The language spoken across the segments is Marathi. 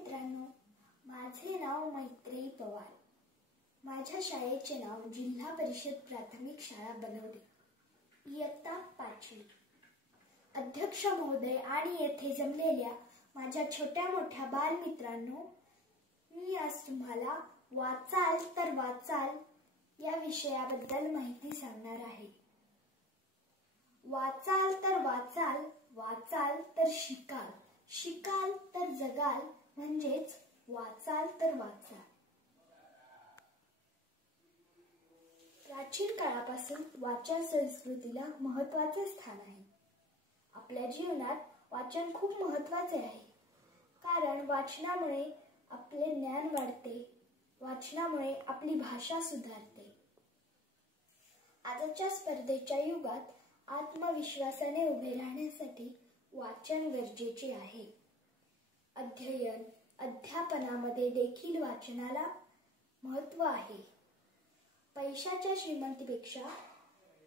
मित्रांनो, माझे नाव मैत्रेयी पवार. माझ्या शाळेचे नाव जिल्हा परिषद प्राथमिक शाळा बनवली, इयत्ता 5वी. अध्यक्ष महोदय आणि येथे जमलेल्या माझ्या छोट्या मोठ्या बालमित्रांनो, मी आज तुम्हाला वाचाल तर वाचाल या विषयाबद्दल माहिती सांगणार आहे. वाचाल तर वाचाल, वाचाल तर शिकाल, शिकाल तर जगाल, म्हणजेच वाचाल तर वाचाल. प्राचीन काळापासून वाचन संस्कृतीला महत्त्वाचे स्थान आहे. आपल्या जीवनात वाचन खूप महत्त्वाचे आहे, कारण वाचनामुळे आपले ज्ञान वाढते, वाचनामुळे आपली भाषा सुधारते. आजच्या स्पर्धेच्या युगात आत्मविश्वासाने उभे राहण्यासाठी वाचन गरजेचे आहे. अध्ययन, अध्यापनामध्ये देखील वाचनाला महत्त्व आहे. पैशाच्या श्रीमंतीपेक्षा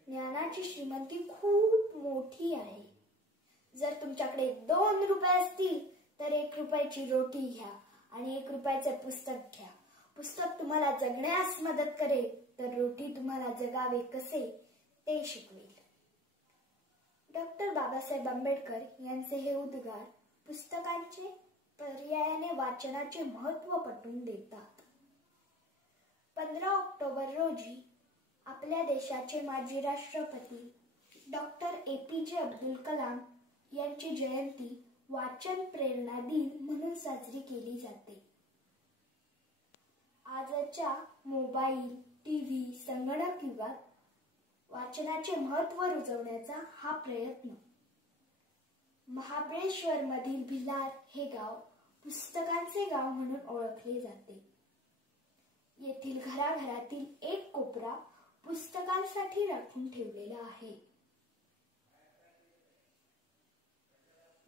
ज्ञानाची श्रीमंती खूप मोठी आहे. जर तुमच्याकडे 2 रुपये असतील तर 1 रुपयाची रोटी घ्या आणि 1 रुपयाचे पुस्तक घ्या. पुस्तक तुम्हाला जगण्यास मदत करेल, तर रोटी तुम्हाला जगावे कसे ते शिकवेल. डॉक्टर बाबासाहेब आंबेडकर यांचे हे उद्गार पुस्तकांचे पर्यायाने वाचनाचे महत्त्व पटवून देतात. 15 ऑक्टोबर रोजी आपल्या देशाचे माजी राष्ट्रपती डॉक्टर APJ अब्दुल कलाम यांची जयंती वाचन प्रेरणा दिन म्हणून साजरी केली जाते. आजच्या मोबाईल, टीव्ही, संगणक युगात वाचनाचे महत्त्व रुजवण्याचा हा प्रयत्न. महाबळेश्वर मधील भिलार हे गाव पुस्तकांचे गाव म्हणून ओळखले जाते. येथील घराघरातील एक कोपरा पुस्तकांसाठी राखून ठेवलेला आहे.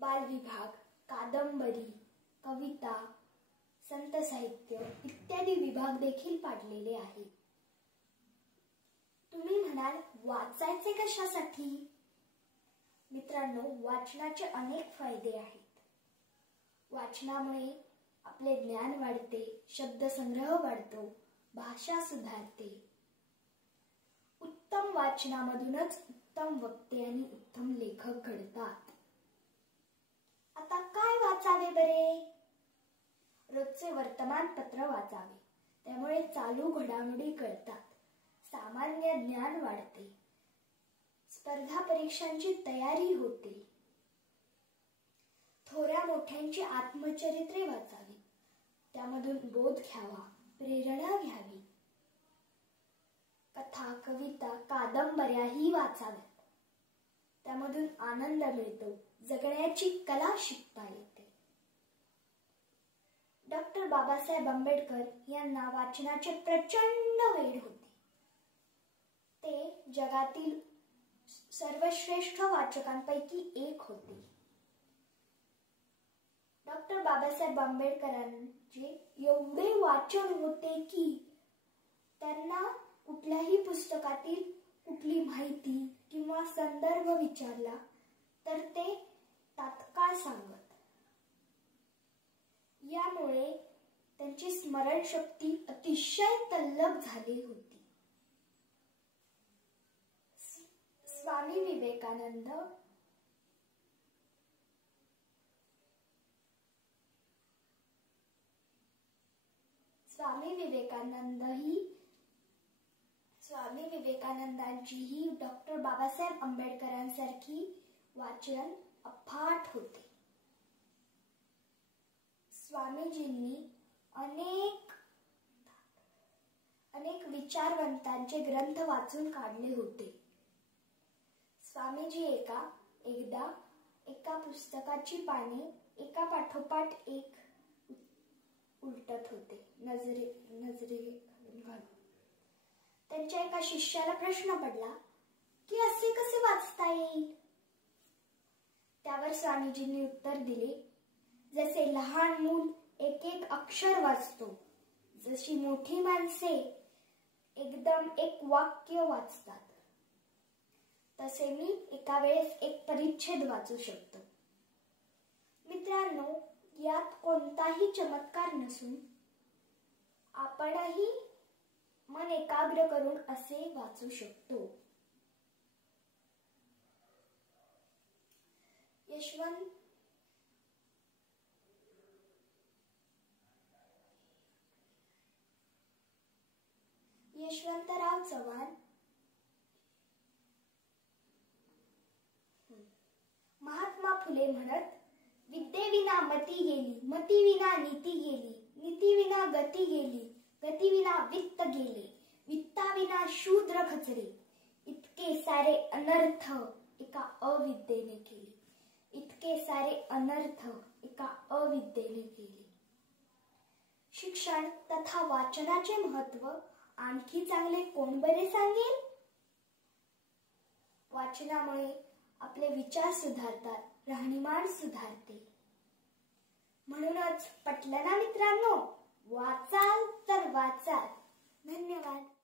बालविभाग, कादंबरी, कविता, संत साहित्य इत्यादी विभाग देखील पाडलेले आहेत. तुम्ही म्हणाल, वाचायचे कशासाठी? मित्रांनो, वाचनाचे अनेक फायदे आहेत. वाचनामुळे आपले ज्ञान वाढते, शब्दसंग्रह वाढतो, भाषा सुधारते. उत्तम वाचनामधूनच उत्तम वक्ते आणि उत्तम लेखक घडतात. आता काय वाचावे बरे? रोजचे वर्तमानपत्र वाचावे, त्यामुळे चालू घडामोडी कळतात, सामान्य ज्ञान वाढते, स्पर्धा परीक्षांची तयारी होते. थोड्या मोठ्यांची आत्मचरित्रे वाचावी, त्यामधून बोध घ्यावा, प्रेरणा घ्यावी. कथा, कविता, कादंबऱ्याही वाचाव्यात, त्यामधून आनंद मिळतो, जगण्याची कला शिकता येते. डॉक्टर बाबासाहेब आंबेडकर यांना वाचनाचे प्रचंड वेड होते. ते जगातील सर्वश्रेष्ठ वाचकांपैकी एक होते. डॉक्टर बाबासाहेब आंबेडकरांचे एवढे वाचन होते की त्यांना कुठल्याही पुस्तकातील कुठली माहिती किंवा संदर्भ विचारला तर ते तात्काळ सांगत. यामुळे त्यांची स्मरणशक्ती अतिशय तल्लख झाली होती. स्वामी विवेकानंद स्वामी विवेकानंदांचीही डॉक्टर बाबासाहेब आंबेडकरांसारखी वाचन अफाट होते. स्वामीजींनी अनेक विचारवंतांचे ग्रंथ वाचून काढले होते. स्वामीजी एकदा एका पुस्तकाची पाने एका पाठोपाठ एक उलटत होते, नजरे घालून. त्यांच्या एका शिष्याला प्रश्न पडला की असे कसे वाचता येईल? त्यावर स्वामीजींनी उत्तर दिले, जसे लहान मूल एक अक्षर वाचतो, जशी मोठी माणसे एकदम एक वाक्य वाचतात, तसे मी एका वेळेस एक परिच्छेद वाचू शकतो. मित्रांनो, यात कोणताही चमत्कार नसून आपणही मन एकाग्र करून असे वाचू शकतो. यशवंतराव चव्हाण महात्मा फुले म्हणत, विद्येविना मती गेली, मतीविना नीती गेली, नीतीविना गती गेली, गतीविना वित्त गेले, वित्ताविना शूद्र खचले. इतके सारे अनर्थ एका अविद्येने केले, इतके सारे अनर्थ एका अविद्येने केले. शिक्षण तथा वाचनाचे महत्त्व आणखी चांगले कोण बरे सांगेल? वाचनामुळे आपले विचार सुधारतात, राहणीमान सुधारते. म्हणूनच पटलं ना मित्रांनो? वाचाल तर वाचाल. धन्यवाद.